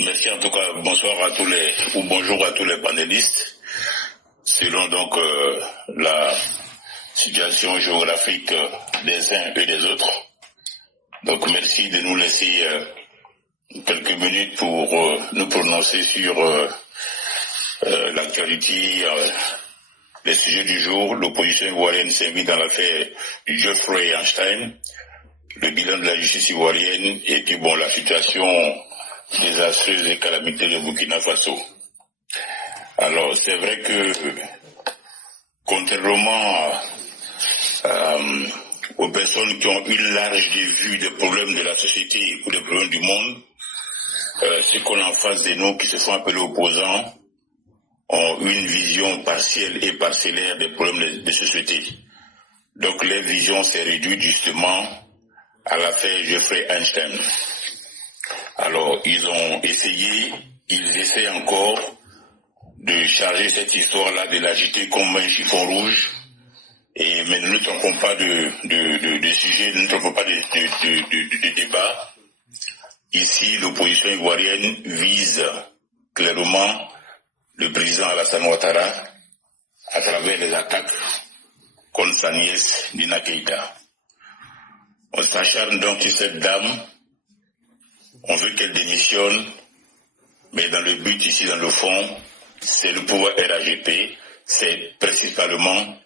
Merci en tout cas, bonsoir à tous les, ou bonjour à tous les panélistes. Selon donc la situation géographique des uns et des autres. Donc merci de nous laisser quelques minutes pour nous prononcer sur l'actualité, les sujets du jour. L'opposition ivoirienne s'est mise dans l'affaire Geoffroy Einstein, le bilan de la justice ivoirienne et puis bon, la situation désastreuse et calamité de Burkina Faso. Alors c'est vrai que contrairement aux personnes qui ont une large vue des problèmes de la société ou des problèmes du monde, ceux qu'on a en face de nous qui se font appeler opposants ont une vision partielle et parcellaire des problèmes de société. Donc leur vision s'est réduite justement à l'affaire Geoffroy Einstein. Alors ils ont essayé, ils essaient encore de charger cette histoire-là, de l'agiter comme un chiffon rouge. Mais nous ne trompons pas de sujet, nous ne trompons pas de débat. Ici, l'opposition ivoirienne vise clairement le président Alassane Ouattara à travers les attaques contre sa nièce Nina Keïta. On s'acharne donc sur cette dame, on veut qu'elle démissionne, mais dans le but ici, dans le fond, c'est le pouvoir RAGP, c'est principalement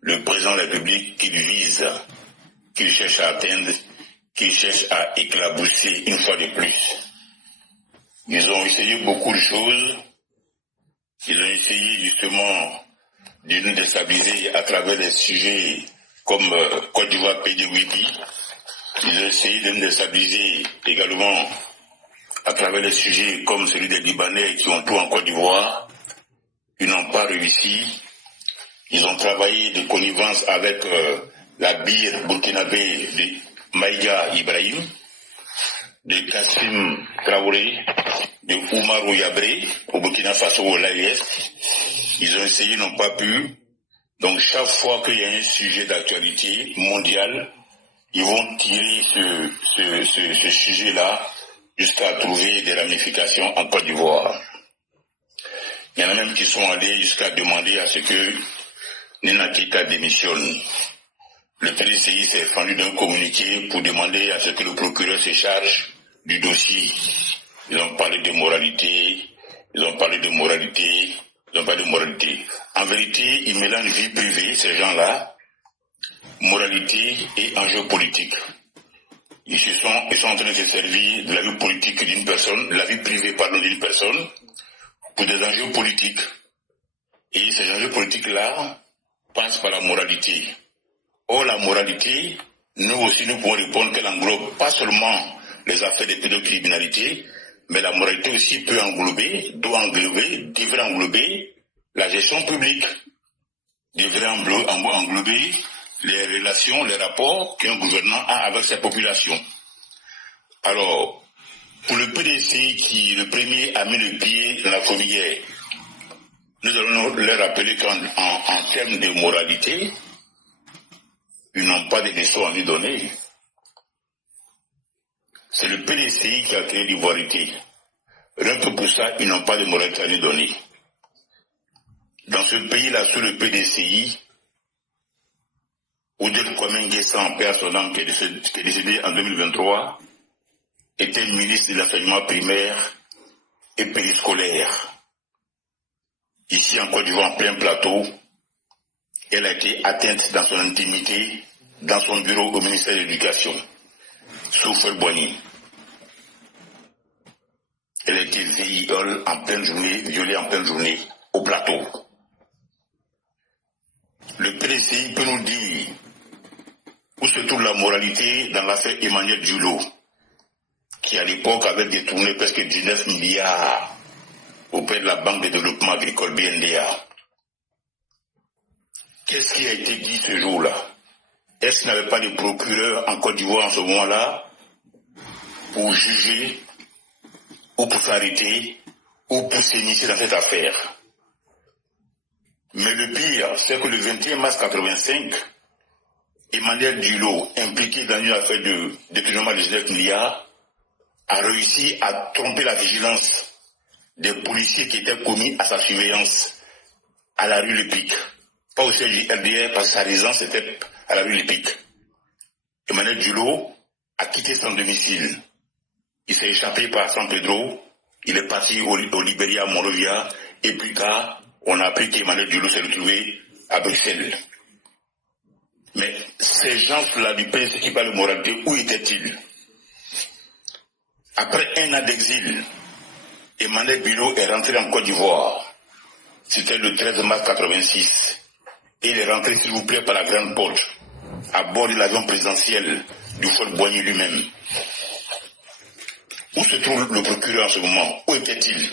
le président de la République qu'il vise, qu'il cherche à atteindre, qu'il cherche à éclabousser une fois de plus. Ils ont essayé beaucoup de choses. Ils ont essayé justement de nous déstabiliser à travers des sujets comme Côte d'Ivoire PDWIBI. Ils ont essayé de nous déstabiliser également à travers des sujets comme celui des Libanais qui ont tout en Côte d'Ivoire. Ils n'ont pas réussi. Ils ont travaillé de connivence avec la bire burkinabé de Maïga Ibrahim, de Kassim Traoré, de Oumarou Yabré au Burkina Faso au l'AES. Ils ont essayé, n'ont pas pu. Donc chaque fois qu'il y a un sujet d'actualité mondiale, ils vont tirer ce sujet-là jusqu'à trouver des ramifications en Côte d'Ivoire. Il y en a même qui sont allés jusqu'à demander à ce que Nina Keïta démissionne. Le PDCI s'est fendu d'un communiqué pour demander à ce que le procureur se charge du dossier. Ils ont parlé de moralité, En vérité, ils mélangent vie privée, ces gens-là, moralité et enjeux politiques. Ils sont en train de se servir de la vie politique d'une personne, de la vie privée, d'une personne, pour des enjeux politiques. Et ces enjeux politiques-là passent par la moralité. Or, la moralité, nous aussi, nous pouvons répondre qu'elle englobe pas seulement les affaires de pédocriminalité, mais la moralité aussi peut englober, devrait englober la gestion publique, devrait englober les relations, les rapports qu'un gouvernant a avec sa population. Alors, pour le PDC qui, le premier, a mis le pied dans la fourmilière, nous allons leur rappeler qu'en termes de moralité, ils n'ont pas de leçons à lui donner. C'est le PDCI qui a créé l'ivoirité. Rien que pour ça, ils n'ont pas de moralité à lui donner. Dans ce pays-là, sous le PDCI, Oudel Kwame Nguessan, en paix à son âme, qui est décédé en 2023, était ministre de l'enseignement primaire et périscolaire. Ici, en Côte d'Ivoire, en plein plateau, elle a été atteinte dans son intimité, dans son bureau au ministère de l'Éducation, sous Boigny. Elle a été violée en pleine journée, au plateau. Le PDCI peut nous dire où se trouve la moralité dans l'affaire Emmanuel Dulot, qui à l'époque avait détourné presque 19 milliards auprès de la Banque de développement agricole BNDA. Qu'est-ce qui a été dit ce jour-là? Est-ce qu'il n'y avait pas de procureur en Côte d'Ivoire en ce moment-là pour juger ou pour s'arrêter ou pour s'initier dans cette affaire? Mais le pire, c'est que le 21 mars 1985, Emmanuel Dulot, impliqué dans une affaire de détournement de 19 milliards, a réussi à tromper la vigilance des policiers qui étaient commis à sa surveillance à la rue Lepic. Pas au siège du RDR parce que sa résidence était à la rue Lepic. Emmanuel Dulot a quitté son domicile. Il s'est échappé par San Pedro. Il est parti au Libéria, à Monrovia. Et plus tard, on a appris qu'Emmanuel Dulot s'est retrouvé à Bruxelles. Mais ces gens-là du PDC qui parlent de moralité, où étaient-ils? Après un an d'exil, Emmanuel Dulot est rentré en Côte d'Ivoire. C'était le 13 mars 86. Et il est rentré, s'il vous plaît, par la grande porte, à bord de l'avion présidentiel du Fort Boigny lui-même. Où se trouve le procureur en ce moment? Où était-il?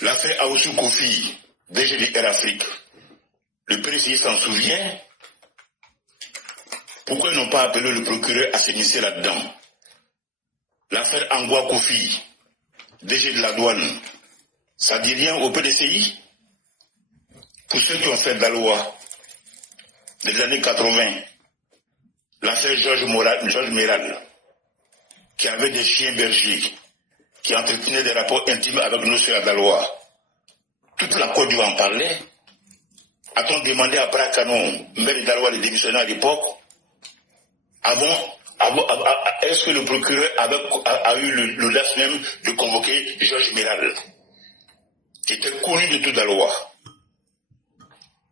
L'affaire Aoussou Kofi, DG de Air Afrique, le président s'en souvient? Pourquoi ils n'ont pas appelé le procureur à s'initier là-dedans? L'affaire Angwa Kofi, DG de la douane, ça dit rien au PDCI? Pour ceux qui ont fait de la loi des années 80, l'affaire Georges Méral, qui avait des chiens bergers, qui entretenaient des rapports intimes avec nos soeurs Dalois. Toute la Côte d'Ivoire en parlait. A-t-on demandé à Brakanon, maire de Dalois, de démissionner à l'époque? Est-ce que le procureur a eu l'audace même de convoquer Georges Méral, qui était connu de tout Dalois?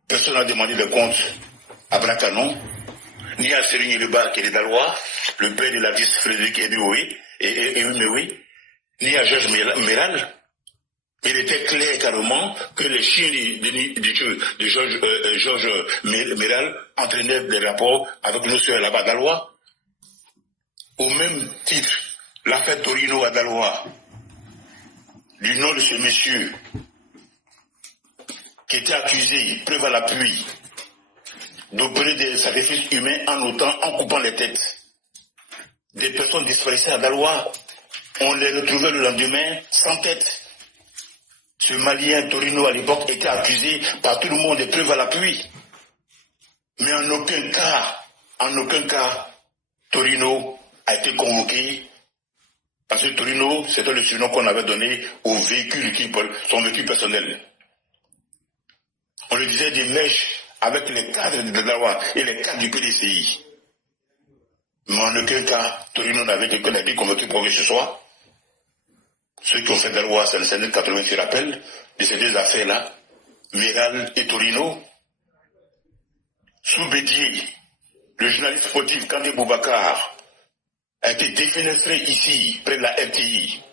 Personne n'a demandé de compte à Brakanon, ni à Serigne Leba, qui est des Dalois, le père de l'artiste Frédéric Emeoui, ni à Georges Méral. Il était clair carrément que les chiens de Georges Méral entraînaient des rapports avec nos soeurs là-bas Dalois. Au même titre, l'affaire Torino à Dalois, du nom de ce monsieur, qui était accusé, preuve à l'appui, d'opérer des sacrifices humains en coupant les têtes. Des personnes disparaissaient à Dalois, on les retrouvait le lendemain sans tête. Ce Malien Torino à l'époque était accusé par tout le monde des preuves à l'appui. Mais en aucun cas, Torino a été convoqué, parce que Torino, c'était le surnom qu'on avait donné au véhicule, son véhicule personnel. On le disait des mèches avec les cadres de Dalois et les cadres du PDCI. Mais en aucun cas, Torino n'avait été convoqué pour que ce soit. Ceux qui ont fait Dalois, c'est les années 80 qui rappellent de ces deux affaires-là, Méral et Torino. Sous Bédier, le journaliste sportif Kandé Boubacar a été défenestré ici, près de la RTI.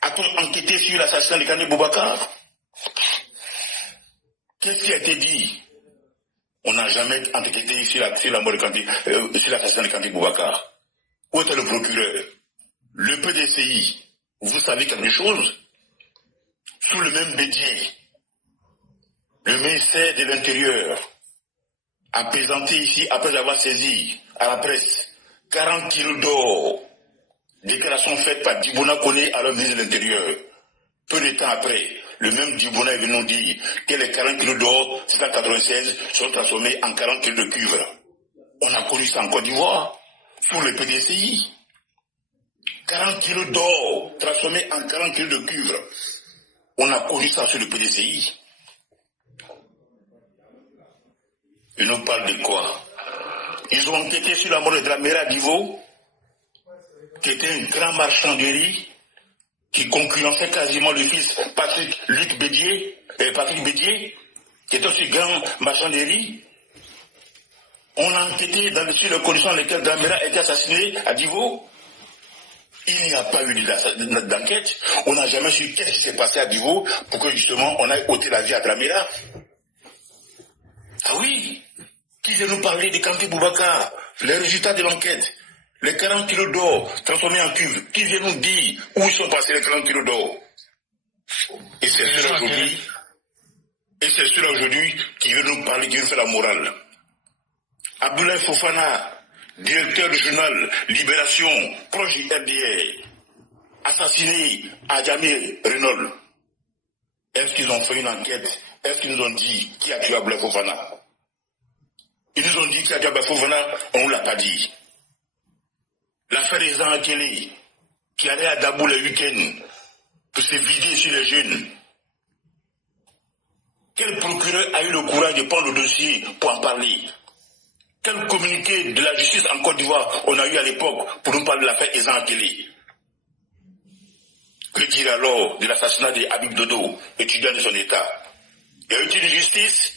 A-t-on enquêté sur l'assassinat de Kandé Boubacar? Qu'est-ce qui a été dit? On n'a jamais enquêté sur la mort de sur l'assassinat de Kandé Boubacar. Où était le procureur? Le PDCI, vous savez quelque chose? Sous le même Bédier, le ministère de l'Intérieur a présenté ici, après avoir saisi à la presse, 40 kilos d'or, déclaration faite par Djibouna Koné à ministre de l'Intérieur. Peu de temps après, le même Djibouna est venu nous dire que les 40 kilos d'or, 796, sont transformés en 40 kilos de cuivre. On a connu ça en Côte d'Ivoire, sous le PDCI. 40 kilos d'or transformés en 40 kilos de cuivre. On a connu ça sur le PDCI. Ils nous parlent de quoi? Ils ont enquêté sur la mort de Dramera Divo, qui était un grand marchand de riz, qui concurrençait quasiment le fils Patrick Bédier, qui était aussi grand marchand de riz. On a enquêté sur les conditions dans lesquelles Dramera a été assassiné à Divo. Il n'y a pas eu d'enquête. On n'a jamais su qu'est-ce qui s'est passé à Divo pour que justement on ait ôté la vie à Dramera. Ah oui, qui vient nous parler de Kandé Boubacar, les résultats de l'enquête, les 40 kilos d'or transformés en cuivre, qui vient nous dire où sont passés les 40 kilos d'or? Et c'est celui-là aujourd'hui qui veut nous parler, qui veut faire la morale. Abdoulaye Fofana, directeur du journal Libération, proche du RDR, assassiné à Djamé Renault. Est-ce qu'ils ont fait une enquête? Est-ce qu'ils nous ont dit qui a tué Abdoulaye Fofana? Ils nous ont dit qui a tué Abdoulaye Fofana, on ne l'a pas dit. L'affaire des Akele, qui allait à Dabou le week-end, pour se vider sur les jeunes. Quel procureur a eu le courage de prendre le dossier pour en parler? Quel communiqué de la justice en Côte d'Ivoire on a eu à l'époque pour nous parler de l'affaire Ezan Akele? Que dire alors de l'assassinat de Habib Dodo, étudiant de son État? Y a-t-il une justice?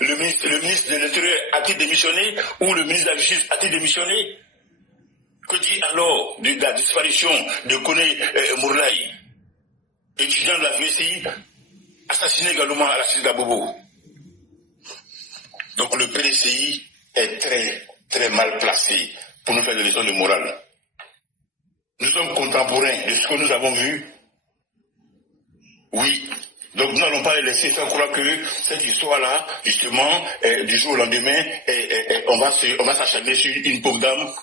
Le ministre de l'Intérieur a-t-il démissionné? Ou le ministre de la Justice a-t-il démissionné? Que dit alors de la disparition de Koné Mourlaï, étudiant de la VCI, assassiné également à la cité d'Abobo? Donc le PDCI est très, très mal placé pour nous faire des leçons de morale. Nous sommes contemporains de ce que nous avons vu. Oui. Donc nous n'allons pas les laisser faire croire que cette histoire-là, justement, du jour au lendemain, on va s'acharner sur une pauvre dame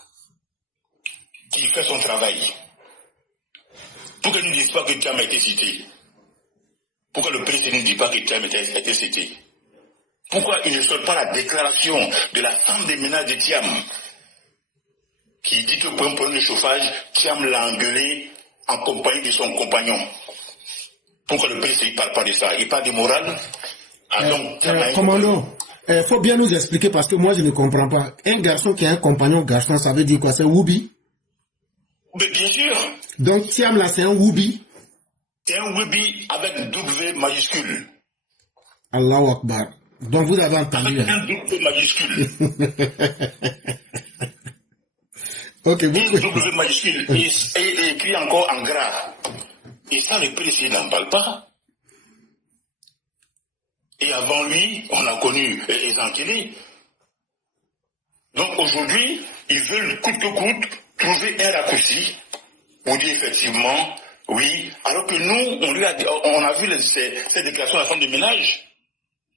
qui fait son travail. Pourquoi ils ne disent pas que Thiam a été cité? Pourquoi le président ne dit pas que Thiam a été cité? Pourquoi il ne sort pas la déclaration de la femme des ménages de Thiam qui dit que pour un problème de chauffage, Thiam l'a engueulé en compagnie de son compagnon? Pourquoi le président ne parle pas de ça? Il parle de morale. Commandant, il faut bien nous expliquer parce que moi je ne comprends pas. Un garçon qui a un compagnon garçon, ça veut dire quoi? C'est Woubi? Mais bien sûr. Donc Thiam là c'est un Woubi? C'est un Woubi avec W majuscule. Allahu Akbar. Donc vous avez entendu. Avec un W majuscule. Ok, un W majuscule et écrit encore en gras. Et ça, le président n'en parle pas. Et avant lui, on a connu Ezan Akele. Donc aujourd'hui, ils veulent coûte que coûte trouver un raccourci pour dire effectivement, oui, alors que nous, on a vu cette déclaration de la femme de ménage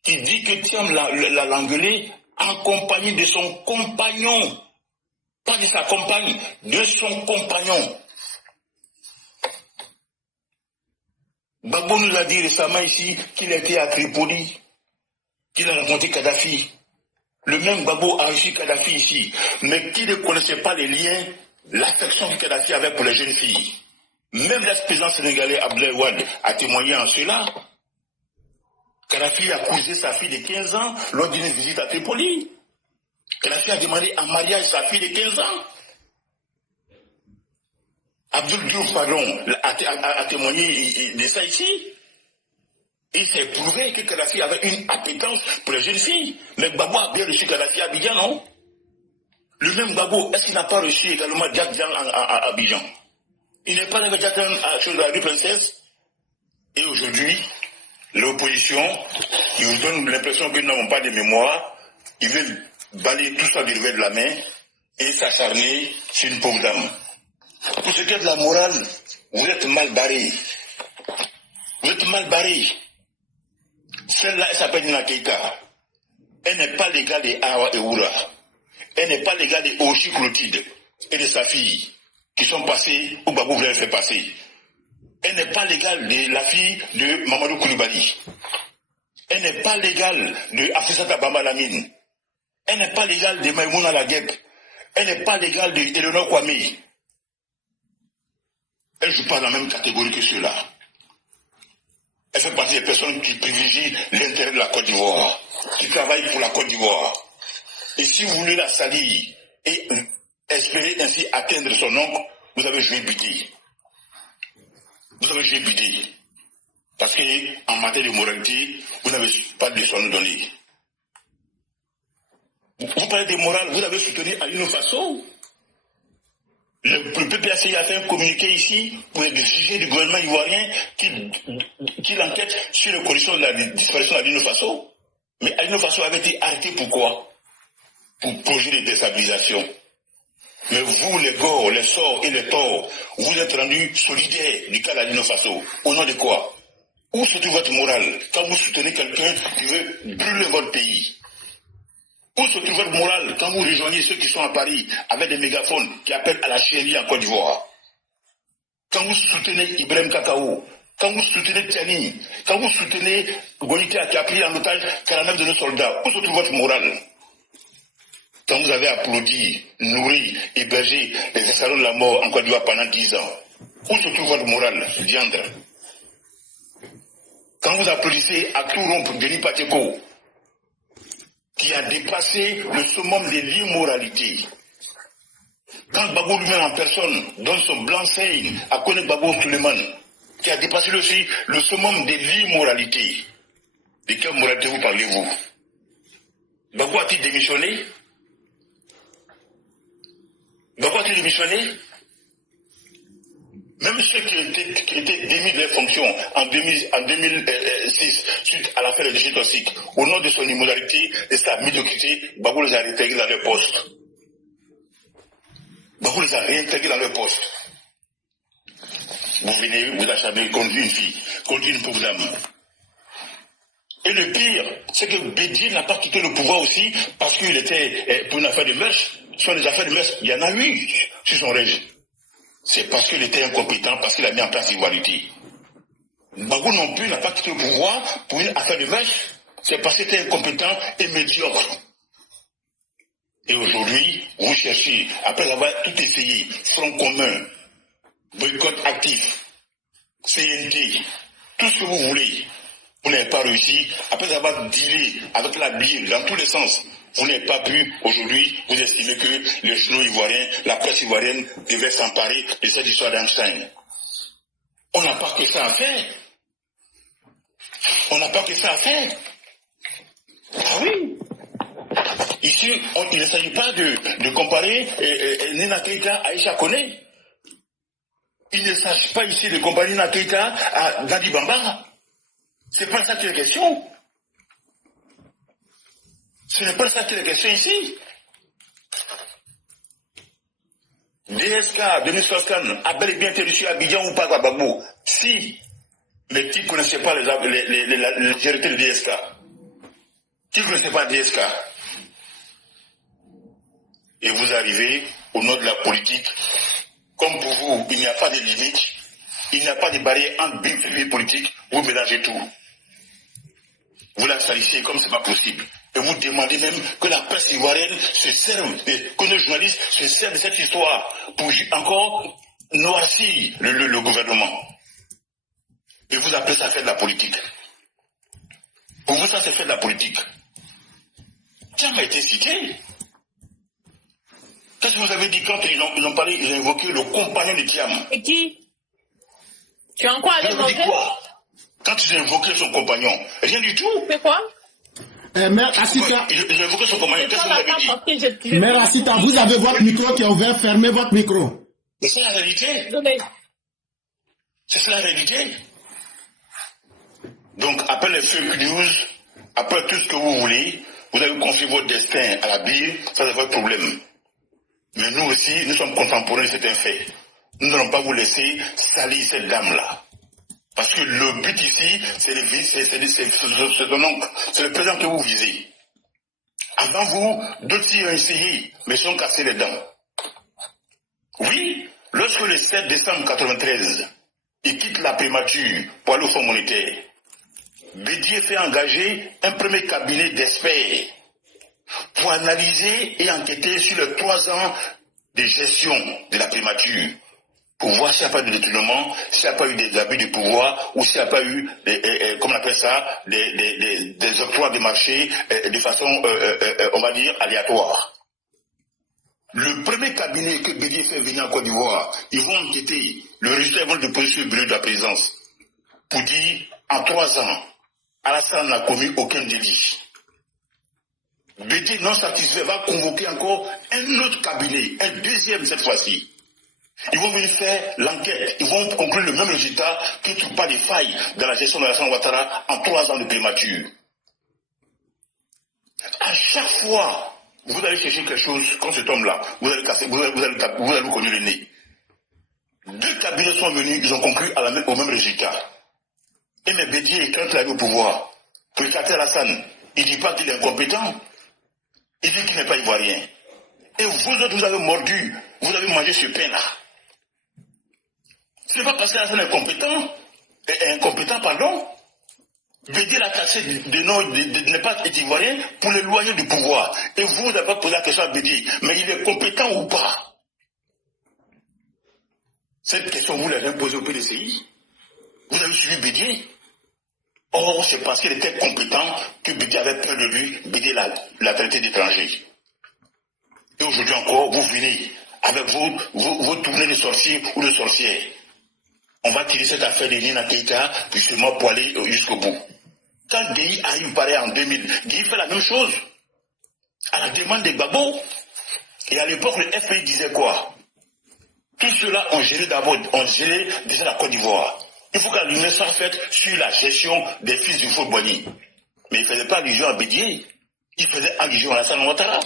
qui dit que Thiam l'a engueulé en compagnie de son compagnon. Pas de sa compagne, de son compagnon. Gbagbo nous a dit récemment ici qu'il était à Tripoli, qu'il a rencontré Kadhafi. Le même Gbagbo a reçu Kadhafi ici, mais qui ne connaissait pas les liens, l'affection que Kadhafi avait pour les jeunes filles. Même l'ex-président sénégalais Abdoulaye Wade a témoigné en cela. Kadhafi a cousé sa fille de 15 ans lors d'une visite à Tripoli. Kadhafi a demandé en mariage sa fille de 15 ans. Abdoul Diouf, a témoigné de ça ici. Il s'est prouvé que Kadhafi avait une appétence pour les jeunes filles. Mais Gbagbo a bien reçu Kadhafi à Abidjan, non? Le même Gbagbo, est-ce qu'il n'a pas reçu également Jack Diang à Abidjan? Il n'est pas avec Jack Diang sur la rue Princesse. Et aujourd'hui, l'opposition, ils vous donnent l'impression qu'ils n'ont pas de mémoire. Ils veulent balayer tout ça du revers de la main et s'acharner sur une pauvre dame. Pour ce qui est de la morale, vous êtes mal barré. Vous êtes mal barré. Celle-là, elle s'appelle Nina Keita. Elle n'est pas l'égale de Awa et Oura. Elle n'est pas l'égale de Oshi Clotilde et de sa fille qui sont passées où Babou voulait faire passer. Elle n'est pas l'égale de la fille de Mamadou Koulibaly. Elle n'est pas l'égale de Afisata Bamba Lamine. Elle n'est pas l'égale de Maïmouna Laguek. Elle n'est pas l'égale de Eleonore Kwame. Elle ne joue pas dans la même catégorie que ceux-là. Elle fait partie des personnes qui privilégient l'intérêt de la Côte d'Ivoire, qui travaillent pour la Côte d'Ivoire. Et si vous voulez la salir et espérer ainsi atteindre son oncle, vous avez joué bidé. Vous avez joué bidé. Parce qu'en matière de moralité, vous n'avez pas de leçon à nous donner. Vous parlez de morale, vous avez soutenu à une façon. Le PPACI a fait un communiqué ici pour exiger du gouvernement ivoirien qu'il enquête sur les conditions de la disparition d'Adino Faso. Mais Adino Faso avait été arrêté pourquoi? Pour projet de déstabilisation. Mais vous, les Gors, les Sorts et les Torts, vous êtes rendus solidaires du cas d'Adino Faso. Au nom de quoi? Où se trouve votre morale quand vous soutenez quelqu'un qui veut brûler votre pays? Où se trouve votre morale quand vous rejoignez ceux qui sont à Paris avec des mégaphones qui appellent à la chérie en Côte d'Ivoire? Quand vous soutenez Ibrahim Kakao, quand vous soutenez Tiani, quand vous soutenez Gonité qui a pris en otage 49 de nos soldats, où se trouve votre morale? quand vous avez applaudi, nourri, hébergé les escadrons de la mort en Côte d'Ivoire pendant 10 ans, où se trouve votre morale, Diandre? Quand vous applaudissez à tout rompre Denis Pacheco, qui a dépassé le summum de l'immoralité, quand Gbagbo lui-même en personne donne son blanc-seing à Kone Gbagbo Suleiman, qui a dépassé aussi le summum de l'immoralité, de quelle moralité vous parlez-vous? Gbagbo a-t-il démissionné? Gbagbo a-t-il démissionné? Même ceux qui étaient démis de leurs fonctions en 2006, suite à l'affaire des déchets toxiques, au nom de son immoralité et sa médiocrité, Gbagbo les a réintégrés dans leur poste. Gbagbo les a réintégrés dans leur poste. Vous venez vous acharner contre une fille, contre une pauvre dame. Et le pire, c'est que Bédié n'a pas quitté le pouvoir aussi parce qu'il était pour une affaire de mœurs. Sur les affaires de mœurs, il y en a eu sur son régime. C'est parce qu'il était incompétent, parce qu'il a mis en place l'égalité. Gbagbo non plus n'a pas quitté le pouvoir pour une affaire de mœurs. C'est parce qu'il était incompétent et médiocre. Et aujourd'hui, vous cherchez, après avoir tout essayé, Front commun, boycott actif, CNT, tout ce que vous voulez, vous n'avez pas réussi. Après avoir dealé avec la bille dans tous les sens, vous n'avez pas pu. Aujourd'hui, vous estimez que les journaux ivoiriens, la presse ivoirienne devaient s'emparer de cette histoire d'Einstein. On n'a pas que ça à faire. On n'a pas que ça à faire. Ah oui. Ici, il ne s'agit pas de comparer Nina Keïta à Aïcha Koné. Il ne s'agit pas ici de comparer Nina Keïta à Dadi Bambara. C'est pas ça qui est la question. Ce n'est pas ça qui est la question ici. DSK, Denis Strauss-Kahn, a bel et bien été reçu à Abidjan ou pas à Gbagbo? Si. Mais qui ne connaissait pas les vérités de DSK? Qui ne connaissait pas DSK? Et vous arrivez au nom de la politique. Comme pour vous, il n'y a pas de limite, il n'y a pas de barrière entre BIM et politique, vous mélangez tout. Vous la salissez comme ce n'est pas possible. Et vous demandez même que la presse ivoirienne se serve, que nos journalistes se servent de cette histoire pour encore noircir le gouvernement. Et vous appelez ça faire de la politique. Pour vous, ça c'est faire de la politique. Tiens, m'a été cité. Qu'est-ce que vous avez dit quand ils ont parlé, ils ont évoqué le compagnon de Thiam? Et qui? Tu as encore allé dit quoi? Quand ils ont évoqué son compagnon, rien du tout. C'est quoi? Mère Assita, Ils ont évoqué son compagnon, qu'est-ce que vous avez dit? Mère Assita, vous avez votre micro qui est ouvert, fermez votre micro. Mais c'est la réalité. C'est ça la réalité. Donc, après les fake news, après tout ce que vous voulez, vous avez confié votre destin à la Bible, ça c'est votre problème. Mais nous aussi, nous sommes contemporains, c'est un fait. Nous n'allons pas vous laisser salir cette dame-là. Parce que le but ici, c'est ton oncle, c'est le président que vous visez. Avant vous, d'autres y ont essayé, mais sont cassés les dents. Oui, lorsque le 7 décembre 1993, il quitte la primature pour aller au Fonds monétaire, Bédié fait engager un premier cabinet d'experts pour analyser et enquêter sur les 3 ans de gestion de la primature, pour voir s'il n'y a pas de détournement, s'il n'y a pas eu des abus de pouvoir, ou s'il n'y a pas eu, comment on appelle ça, des octrois de marché de façon, on va dire, aléatoire. Le premier cabinet que Bédié fait venir en Côte d'Ivoire, ils vont enquêter, le résultat, ils vont le déposer sur le bureau de la présidence, pour dire, en 3 ans, Alassane n'a commis aucun délit. Bédié, non satisfait, va convoquer encore un autre cabinet, un deuxième cette fois-ci. Ils vont venir faire l'enquête, ils vont conclure le même résultat, qu'ils ne trouvent pas de failles dans la gestion de Alassane Ouattara en 3 ans de primature. À chaque fois, vous allez chercher quelque chose comme cet homme-là, vous allez casser, vous allez vous cogner le nez. 2 cabinets sont venus, ils ont conclu au même résultat. Et mais Bédié, quand il arrive au pouvoir, pour écarter Alassane, il ne dit pas qu'il est incompétent, il dit qu'il n'est pas ivoirien. Et vous autres, vous avez mordu, vous avez mangé ce pain-là. Ce n'est pas parce qu'Alassane est incompétent, pardon. Bédier l'a taxé de ne pas être ivoirien pour l'éloigner du pouvoir. Et vous n'avez pas posé la question à Bédier, mais il est compétent ou pas? Cette question, vous l'avez posée au PDCI. Vous avez suivi Bédier. Or, c'est parce qu'il était compétent que Bédier avait peur de lui. Bédier l'a traité d'étranger. Et aujourd'hui encore, vous venez avec vos tournées de sorciers ou de sorcières. On va tirer cette affaire de Nina Keïta justement pour aller jusqu'au bout. Quand Gueye a eu pareil en 2000, Gueye fait la même chose. À la demande des Gbagbo. Et à l'époque, le FPI disait quoi? Tout cela ont géré déjà la Côte d'Ivoire. Il faut que la lumière soit faite sur la gestion des fils du faux Boigny. Mais il ne faisait pas allusion à Bédier. Il faisait allusion à Alassane Ouattara.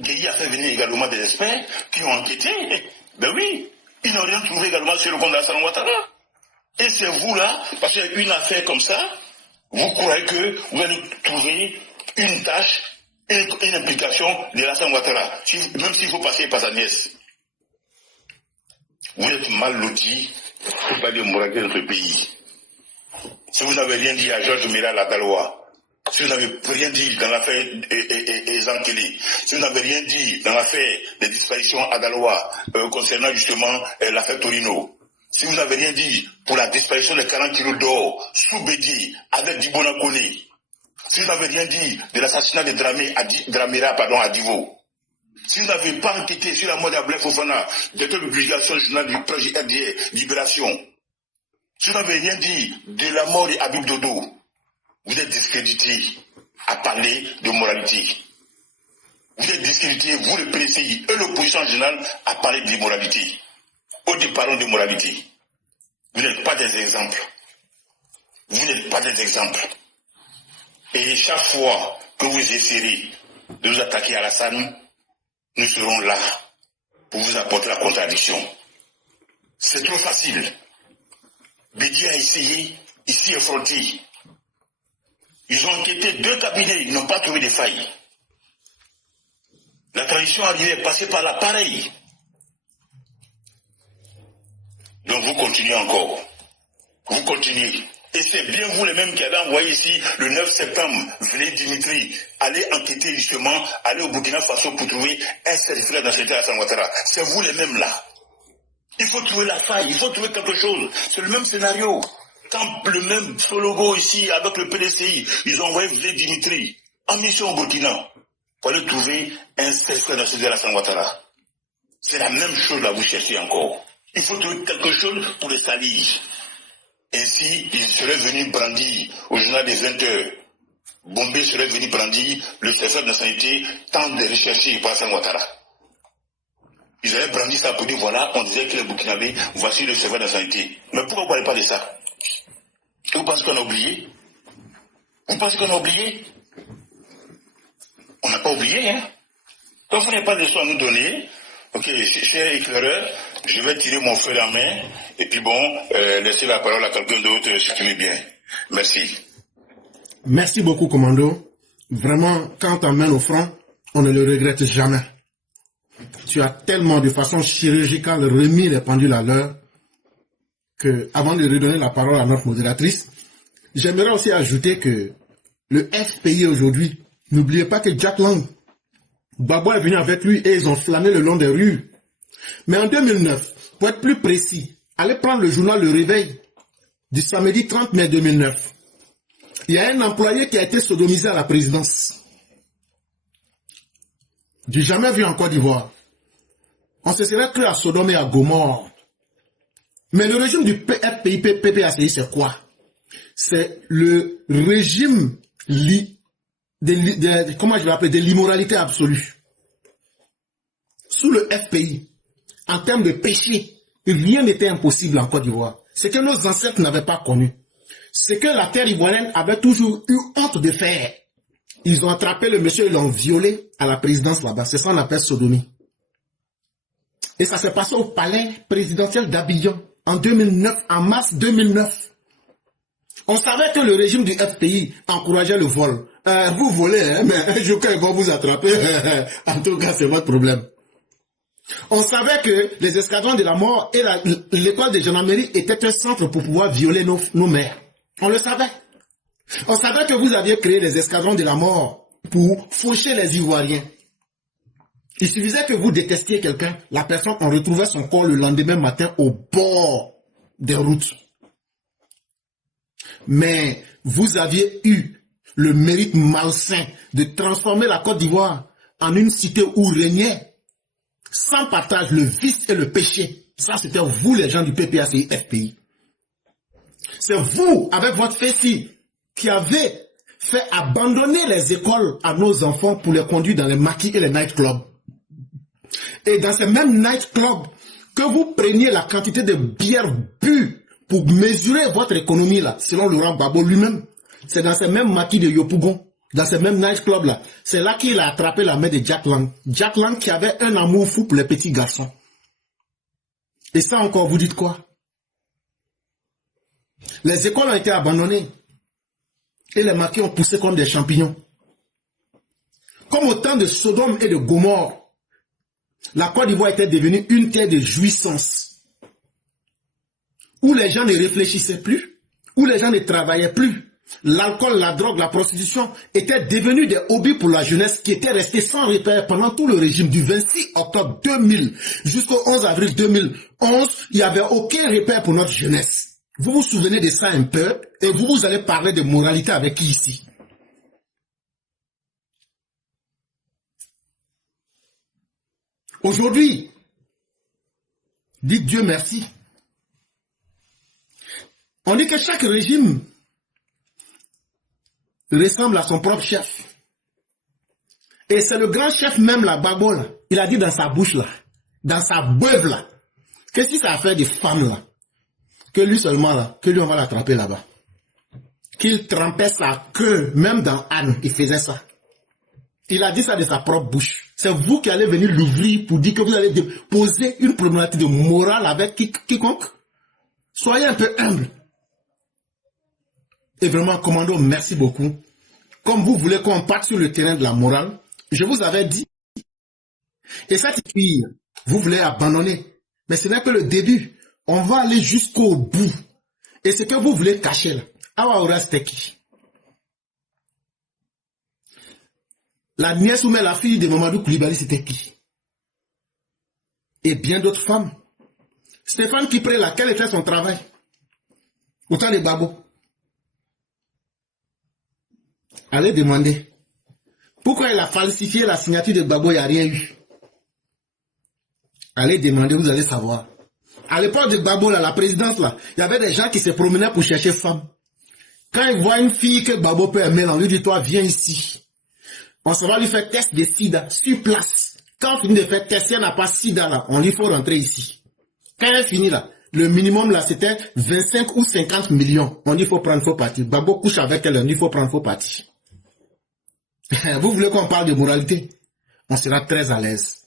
Gueye a fait venir également des experts qui ont enquêté. Ben oui, ils n'ont rien trouvé également sur le compte d'Alassane Ouattara. Et c'est vous là, parce qu'il y a une affaire comme ça, vous croyez que vous allez trouver une tâche, une implication de Alassane Ouattara, même s'il faut passer par sa nièce. Vous êtes mal loti pour pas démoraliser notre pays. Si vous n'avez rien dit à Georges Miral à Daloa, si vous n'avez rien dit dans l'affaire Ezankele, si vous n'avez rien dit dans l'affaire des disparitions à Daloa, concernant justement l'affaire Torino, si vous n'avez rien dit pour la disparition de 40 kilos d'or sous Bédier avec Dibona Kone, si vous n'avez rien dit de l'assassinat de Dramira à Divo, si vous n'avez pas enquêté sur la mort d'Ablaï Fofana, de toute publication journal du projet RDR, Libération, si vous n'avez rien dit de la mort d'Habib Dodo, vous êtes discrédité à parler de moralité. Vous êtes discrédité, vous le PDCI et l'opposition générale, à parler d'immoralité. Au parlons de moralité. Vous n'êtes pas des exemples. Vous n'êtes pas des exemples. Et chaque fois que vous essayerez de nous attaquer à Alassane, nous serons là pour vous apporter la contradiction. C'est trop facile. Bédier a essayé, ici effronté. Ils ont enquêté 2 cabinets, ils n'ont pas trouvé de failles. La tradition arrivée est passée par l'appareil. Donc vous continuez encore. Vous continuez. Et c'est bien vous les mêmes qui avez envoyé ici le 9 septembre, venez Dimitri, allez enquêter justement, allez au Burkina Faso pour trouver un certificat d'ancienneté à Alassane Ouattara. C'est vous les mêmes là. Il faut trouver la faille, il faut trouver quelque chose. C'est le même scénario. Quand le même logo ici avec le PDCI, ils ont envoyé venez Dimitri en mission au Burkina pour aller trouver un certificat d'ancienneté à Alassane Ouattara. C'est la même chose là, vous cherchez encore. Il faut trouver quelque chose pour les salir. Ainsi, il serait venu brandir au journal des 20 heures. Bombay serait venu brandir le certificat de nationalité tant de rechercher par Alassane Ouattara. Ils avaient brandi ça pour dire voilà, on disait que les Burkinabés, voici le certificat de nationalité. Mais pourquoi vous ne parlez pas de ça? Vous pensez qu'on a oublié? Vous pensez qu'on a oublié? On n'a pas oublié, hein? Donc vous n'avez pas de leçon à nous donner. Ok, cher éclaireur, je vais tirer mon feu à la main et puis bon, laisser la parole à quelqu'un d'autre si tu veux bien. Merci. Merci beaucoup, commando. Vraiment, quand on mène au front, on ne le regrette jamais. Tu as tellement de façon chirurgicale remis les pendules à l'heure que, avant de redonner la parole à notre modératrice, j'aimerais aussi ajouter que le FPI aujourd'hui, n'oubliez pas que Jack Lang, Gbagbo est venu avec lui et ils ont flâné le long des rues. Mais en 2009, pour être plus précis, allez prendre le journal Le Réveil du samedi 30 mai 2009. Il y a un employé qui a été sodomisé à la présidence. Du jamais vu en Côte d'Ivoire. On se serait cru à Sodome et à Gomorrhe. Mais le régime du PPACI, c'est quoi? C'est le régime comment je vais appeler, de l'immoralité absolue. Sous le FPI, en termes de péché, rien n'était impossible en Côte d'Ivoire. Ce que nos ancêtres n'avaient pas connu. Ce que la terre ivoirienne avait toujours eu honte de faire. Ils ont attrapé le monsieur et l'ont violé à la présidence là-bas. C'est ça qu'on appelle sodomie. Et ça s'est passé au palais présidentiel d'Abidjan en 2009, en mars 2009. On savait que le régime du FPI encourageait le vol. Vous volez, hein, mais un jour quand ils vont vous attraper, en tout cas c'est votre problème. On savait que les escadrons de la mort et l'école de gendarmerie étaient un centre pour pouvoir violer nos mères. On le savait. On savait que vous aviez créé les escadrons de la mort pour faucher les Ivoiriens. Il suffisait que vous détestiez quelqu'un, la personne, on retrouvait son corps le lendemain matin au bord des routes. Mais vous aviez eu le mérite malsain de transformer la Côte d'Ivoire en une cité où régnait, sans partage, le vice et le péché. Ça, c'était vous, les gens du PPACI FPI. C'est vous, avec votre fessi, qui avez fait abandonner les écoles à nos enfants pour les conduire dans les maquis et les nightclubs. Et dans ces mêmes nightclubs, que vous preniez la quantité de bière bue pour mesurer votre économie là, selon Laurent Gbagbo lui-même, c'est dans ces mêmes maquis de Yopougon, dans ces mêmes nightclubs là, c'est là qu'il a attrapé la main de Jack Lang. Jack Lang qui avait un amour fou pour les petits garçons. Et ça encore, vous dites quoi? Les écoles ont été abandonnées. Et les maquis ont poussé comme des champignons. Comme au temps de Sodome et de Gomorrhe, la Côte d'Ivoire était devenue une terre de jouissance. Où les gens ne réfléchissaient plus, où les gens ne travaillaient plus. L'alcool, la drogue, la prostitution étaient devenus des hobbies pour la jeunesse qui étaient restés sans repère pendant tout le régime du 26 octobre 2000 jusqu'au 11 avril 2011. Il n'y avait aucun repère pour notre jeunesse. Vous vous souvenez de ça un peu et vous allez parler de moralité avec qui ici? Aujourd'hui, dites Dieu merci. On dit que chaque régime ressemble à son propre chef. Et c'est le grand chef même, la Gbagbo, là. Il a dit dans sa bouche, là, dans sa beuve, là, que si ça a fait des femmes, là, que lui seulement, là, que lui, on va l'attraper là-bas. Qu'il trempait sa queue, même dans Anne, il faisait ça. Il a dit ça de sa propre bouche. C'est vous qui allez venir l'ouvrir pour dire que vous allez poser une problématique de morale avec quiconque. Soyez un peu humble. Et vraiment, commando, merci beaucoup. Comme vous voulez qu'on parte sur le terrain de la morale, je vous avais dit. Et cette fille, vous voulez abandonner. Mais ce n'est que le début. On va aller jusqu'au bout. Et ce que vous voulez cacher là. Awa c'était qui? La nièce ou même la fille de Mamadou Koulibaly, c'était qui? Et bien d'autres femmes. Stéphane Kipré, là, quel était son travail? Autant de Gbagbo. Allez demander. Pourquoi il a falsifié la signature de Gbagbo, il n'y a rien eu? Allez demander, vous allez savoir. À l'époque de Gbagbo, là, la présidence, là, il y avait des gens qui se promenaient pour chercher femme. Quand ils voient une fille que Gbagbo peut aimer, on lui dit, toi, viens ici. On se va lui faire test de sida sur place. Quand on finit de faire test, si elle n'a pas sida, là, on lui faut rentrer ici. Quand elle finit, là, le minimum, là, c'était 25 ou 50 millions. On dit, il faut prendre, il faut partir. Gbagbo couche avec elle, on dit, il faut prendre, il faut partir. Vous voulez qu'on parle de moralité? On sera très à l'aise.